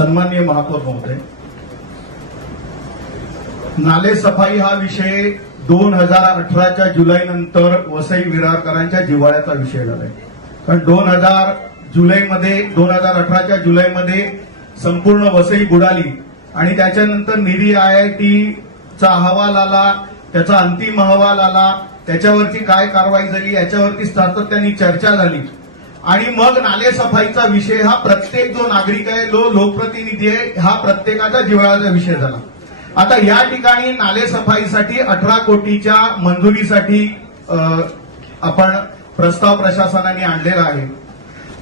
सन्माननीय महापौर महोदय, नाले सफाई हा विषय 2018च्या जुलै नंतर वसई विरारकरांच्या जिव्हाळ्याचा विषय झालाय. कारण 2018च्या जुलैमध्ये संपूर्ण वसई बुडाली आणि त्याच्यानंतर निरी IITचा अहवाल आला, त्याचा अंतिम अहवाल आला, त्याच्यावरती काय कारवाई झाली याच्यावरती सातत्याने चर्चा झाली आणि मग नाले सफाईचा विषय हा प्रत्येक जो नागरिक आहे, लोकप्रतिनिधी आहे, हा प्रत्येकाचा जिव्हाळ्याचा विषय झाला. आता या ठिकाणी नाले सफाईसाठी 18 कोटीच्या मंजुरीसाठी आपण प्रस्ताव प्रशासनाने आणलेला आहे.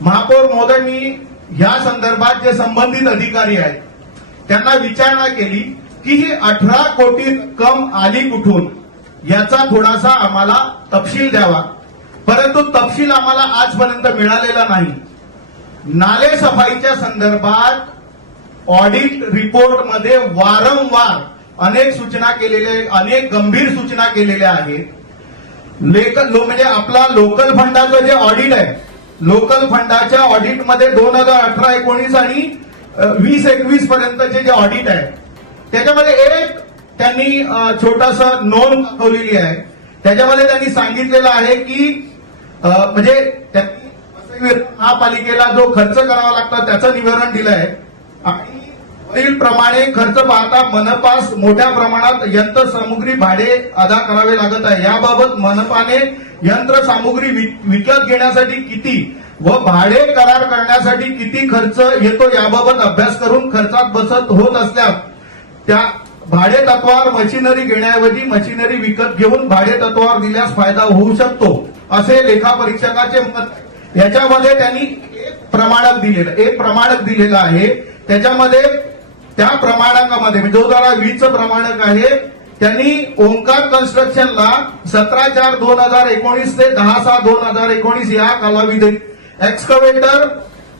महापौर महोदय, मी या संदर्भात जे संबंधित अधिकारी आहेत त्यांना विचारणा केली की ही 18 कोटी रक्कम आली कुठून, याचा थोडासा आम्हाला तपशील द्यावा, परंतु तपशील आम्हाला आजपर्यंत मिळालेला नाही. नाले सफाईच्या संदर्भात ऑडिट रिपोर्टमध्ये वारंवार अनेक सूचना केलेल्या, अनेक गंभीर सूचना केलेल्या आहेत. म्हणजे आपला लोकल फंडाचं जे ऑडिट आहे, लोकल फंडाच्या ऑडिटमध्ये 2018-19 आणि 20-21 पर्यंतचे जे ऑडिट आहे त्याच्यामध्ये एक त्यांनी छोटासा नोंद दाखवलेली आहे. त्याच्यामध्ये त्यांनी सांगितलेलं आहे की म्हणजे महापालिकेला जो खर्च करावा लागतो त्याचं विवरण दिलं आहे आणि वरीलप्रमाणे खर्च पाहता मनपास मोठ्या प्रमाणात यंत्रसामुग्री भाडे अदा करावे लागत आहे. याबाबत मनपाने यंत्रसामुग्री विकत घेण्यासाठी किती व भाडे करार करण्यासाठी किती खर्च येतो याबाबत अभ्यास करून खर्चात बचत होत असल्यास त्या भाडे तत्वावर मशिनरी घेण्याऐवजी मशिनरी विकत घेऊन भाडे तत्वावर दिल्यास फायदा होऊ शकतो असे लेखापरीक्षकाचे मत. याच्यामध्ये त्यांनी एक प्रमाणक दिलेलं आहे. त्याच्यामध्ये त्या प्रमाणकामध्ये 2020चं प्रमाणक आहे. त्यांनी ओंकार कन्स्ट्रक्शनला 17/4/2019 ते 10/6/2019 या कालावधीत एक्सकव्हेटर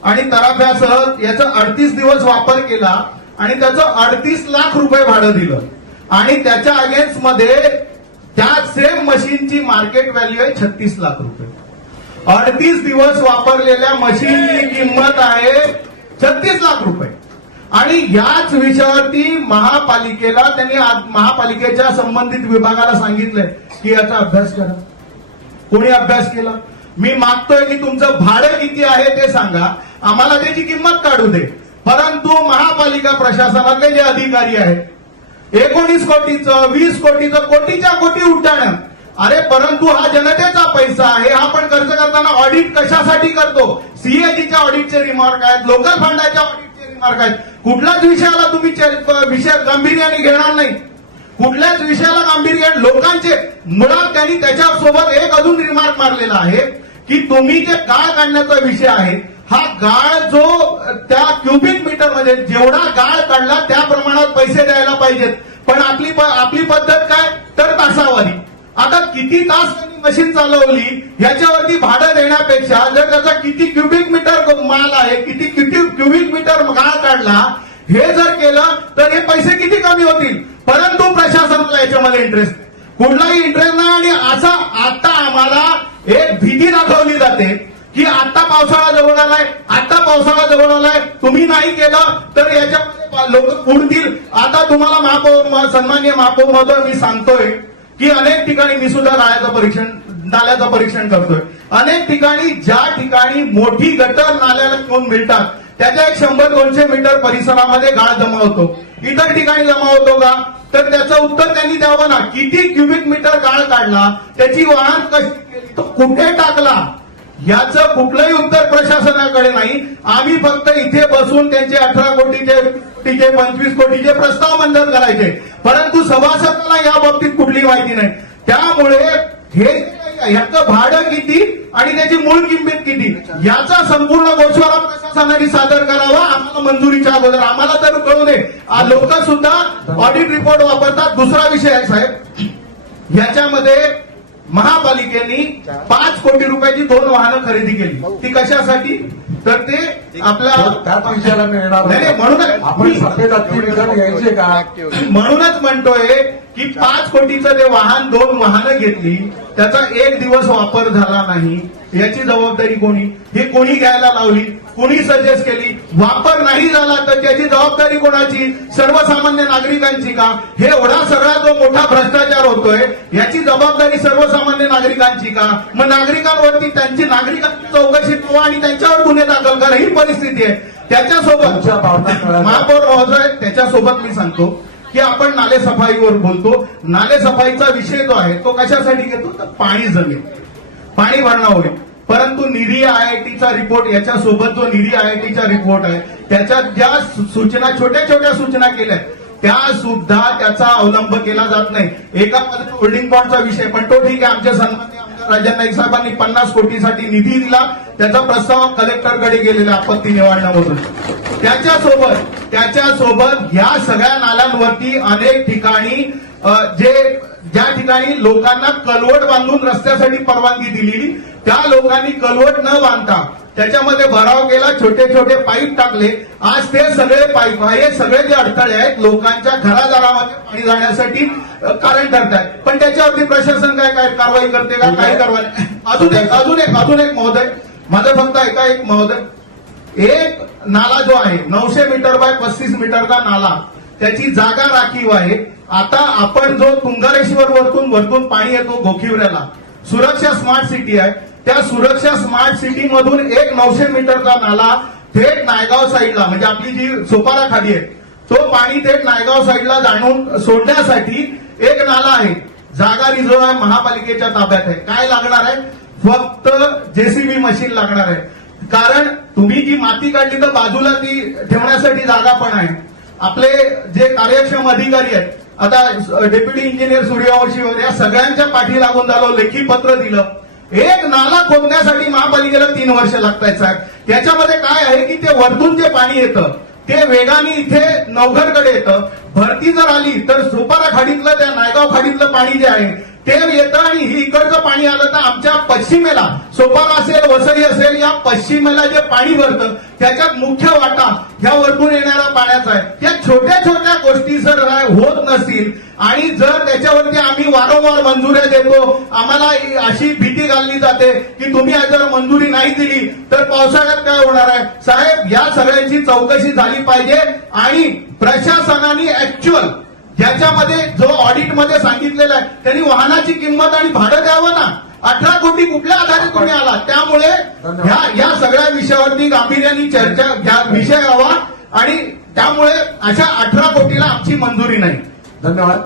आणि तराफ्यासह याचा 38 दिवस वापर केला आणि त्याचं 38 लाख रुपये भाडं दिलं आणि त्याच्या अगेन्स्ट मध्ये त्या सेम मशीनची मार्केट व्हॅल्यू आहे 36 लाख रुपये. 38 दिवस वापरलेल्या मशीनची किंमत आहे 36 लाख रुपये. आणि याच विषयावरती महापालिकेला त्यांनी महापालिकेच्या संबंधित विभागाला सांगितलंय की याचा अभ्यास करा. कोणी अभ्यास केला? मी मागतोय की तुमचं भाडं किती आहे ते सांगा, आम्हाला त्याची किंमत काढू दे. परंतु महापालिका प्रशासनातले जे अधिकारी आहेत 19 कोटीचं 20 कोटीचं कोटीच्या कोटी उड्डाणं. अरे परंतु हा जनतेचा पैसा आहे. आपण खर्च करताना ऑडिट कशासाठी करतो? सीएजीच्या ऑडिटचे रिमार्क आहेत, लोकल फंडाच्या ऑडिटचे रिमार्क आहेत. कुठल्याच विषयाला तुम्ही विषय गांभीर्याने घेणार नाही, कुठल्याच विषयाला गांभीर्य. लोकांचे मुळात त्यांनी त्याच्यासोबत एक अजून रिमार्क मारलेला आहे की तुम्ही जे गाळ काढण्याचा विषय आहे, हा गाळ जो त्या क्युबिक मीटर मध्ये जेवढा गाळ काढला त्या प्रमाणात पैसे द्यायला पाहिजेत. पण आपली पद्धत काय तर तासावारी. आता किती तास त्यांनी मशीन चालवली याच्यावरती भाडं देण्यापेक्षा जर त्याचा किती क्युबिक मीटर माल आहे, किती क्युबिक मीटर गाळ काढला हे जर केलं तर हे पैसे किती कमी होतील. परंतु प्रशासनाला याच्यामध्ये इंटरेस्ट, कुठलाही इंटरेस्ट नाही. आणि असा आता आम्हाला एक भीती दाखवली जाते की आता पावसाळा जवळ आलाय, तुम्ही नाही केलं तर याच्यामध्ये लोक पुढतील. आता तुम्हाला सन्माननीय महापौर महोदय, मी सांगतोय की अनेक ठिकाणी मी सुद्धा नाल्याचं परीक्षण करतोय. अनेक ठिकाणी ज्या ठिकाणी मोठी गटर नाल्याला घेऊन मिळतात त्याच्या 100-200 मीटर परिसरामध्ये गाळ जमा होतो. इतर ठिकाणी जमा होतो का? तर त्याचं उत्तर त्यांनी द्यावं ना. किती क्युबिक मीटर गाळ काढला, त्याची वाहन कशी केली, तो कुठे टाकला, याचं कुठलंही उत्तर प्रशासनाकडे नाही. आम्ही फक्त इथे बसून त्यांचे 18 कोटीचे 25 कोटीचे प्रस्ताव मंजूर करायचे, परंतु सभासदाला या बाबतीत कुठली माहिती नाही. त्यामुळे हे ह्याचं भाडं किती आणि त्याची मूळ किंमत किती याचा संपूर्ण गोषवारा प्रशासनाने सादर करावा आम्हाला मंजुरीच्या अगोदर. आम्हाला तर कळू दे. लोक सुद्धा ऑडिट रिपोर्ट वापरतात. दुसरा विषय आहे साहेब, याच्यामध्ये महापालिकेने 5 कोटी रुपयाची 2 वाहनं खरेदी केली. ती कशासाठी? तर ते आपल्या त्याच विषयाला मी येणार नाही, नाही, म्हणूनच आपण सफेद हत्ती विकत घ्यायचे का? म्हणूनच म्हणतोय की 5 कोटीचं ते वाहन 2 वाहनं घेतली, त्याचा 1 दिवस वापर झाला नाही, याची जबाबदारी कोणी? हे कोणी घ्यायला लावली? कोणी सजेस्ट केली? वापर नाही झाला तर त्याची जबाबदारी कोणाची? सर्वसामान्य नागरिकांची का? हे एवढा सगळा जो मोठा भ्रष्टाचार होतोय याची जबाबदारी सर्वसामान्य नागरिकांची का? मग नागरिकांवरती त्यांची नागरिकांची चौकशी करा आणि त्यांच्यावर गुन्हे दाखल करा, ही परिस्थिती आहे. त्याच्यासोबत तुमच्या भावना कळल्या. महापौर महोदय, त्याच्यासोबत मी सांगतो की आपण नाले सफाईवर बोलतो. नाले सफाईचा विषय जो आहे तो कशासाठी घेतो? तर पाणी जमेल, पाणी भरणा होईल. परंतु निरी आयआयटीचा रिपोर्ट, याच्यासोबत जो निरी आयआयटीचा रिपोर्ट आहे त्याच्यात ज्या सूचना, छोट्या छोट्या सूचना केल्या त्या सुद्धा त्याचा अवलंब केला जात नाही. एका बाजूला होल्डिंग बॉन्डचा विषय, पण तो ठीक आहे. आमच्या सन्माननीय आमदार राजन नाईक साहेबांनी 50 कोटीसाठी निधी दिला, त्याचा प्रस्ताव कलेक्टरकडे गेलेला आपत्ती निवारणामधून. त्याच्यासोबत या सगळ्या नाल्यांवरती अनेक ठिकाणी ज्या ठिकाणी लोकांना कलवट बांधून रस्त्यासाठी परवानगी दिली, त्या लोकांनी कलवट न बांधता त्याच्यामध्ये भराव केला, छोटे छोटे पाईप टाकले. आज ते सगळे पाईप, हे सगळे जे अडथळे आहेत लोकांच्या घरादारामध्ये पाणी जाण्यासाठी कारण ठरतात. पण त्याच्यावरती प्रशासन काय कारवाई करते का? काही कारवाई नाही. अजून एक महोदय, माझं फक्त एक महोदय, एक नाला जो आहे 900 मीटर बाय 35 मीटरचा नाला, त्याची जागा राखीव आहे. आता आपण जो तुंगारेश्वर वरतून पाणी येतो गोखिवऱ्याला, सुरक्षा स्मार्ट सिटी आहे, त्या सुरक्षा स्मार्ट सिटी मधून एक 900 मीटरचा नाला थेट नायगाव साईडला, म्हणजे आपली जी सोपारा खाडी आहे, तो पाणी थेट नायगाव साईडला जाणून सोडण्यासाठी एक नाला आहे. जागा रिझर्व आहे, महापालिकेच्या ताब्यात आहे. काय लागणार आहे? फक्त जेसीबी मशीन लागणार आहे. कारण तुम्ही जी माती काढली तर बाजूला ती ठेवण्यासाठी जागा पण आहे. आपले जे कार्यक्षम अधिकारी आहेत, आता डेप्युटी इंजिनियर सूर्यवंशी वगैरे, या सगळ्यांच्या पाठी लागून झालं, लेखी पत्र दिलं. एक नाला खोदण्यासाठी महापालिकेला 3 वर्ष लागतायत साहेब. त्याच्यामध्ये काय आहे की ते वरतून जे पाणी येतं ते वेगाने इथे नवघरकडे येतं. भरती जर आली तर सोपारा खाडीतलं, त्या नायगाव खाडीतलं पाणी जे आहे ते येतं आणि ही इकडचं पाणी आलं तर आमच्या पश्चिमेला, सोपारा असेल, वसई असेल, या पश्चिमेला जे पाणी भरतं त्याच्यात मुख्य वाटा ह्या वरतून येणाऱ्या पाण्याचा आहे. या छोट्या छोट्या गोष्टी जर होत नसतील आणि जर त्याच्यावरती आम्ही वारंवार मंजुऱ्या देतो, आम्हाला अशी भीती घालली जाते की तुम्ही जर मंजुरी नाही दिली तर पावसाळ्यात काय होणार आहे? साहेब, या सगळ्यांची चौकशी झाली पाहिजे आणि प्रशासनाने ऍक्च्युअल ज्याच्यामध्ये जो ऑडिटमध्ये सांगितलेलं आहे त्यांनी वाहनाची किंमत आणि भाडं द्यावं ना. 18 कोटी कुठल्या आधारे तुम्ही आला? त्यामुळे या सगळ्या विषयावरती गांभीर्याने चर्चा विषय व्हावा आणि त्यामुळे अशा 18 कोटीला आमची मंजुरी नाही. धन्यवाद.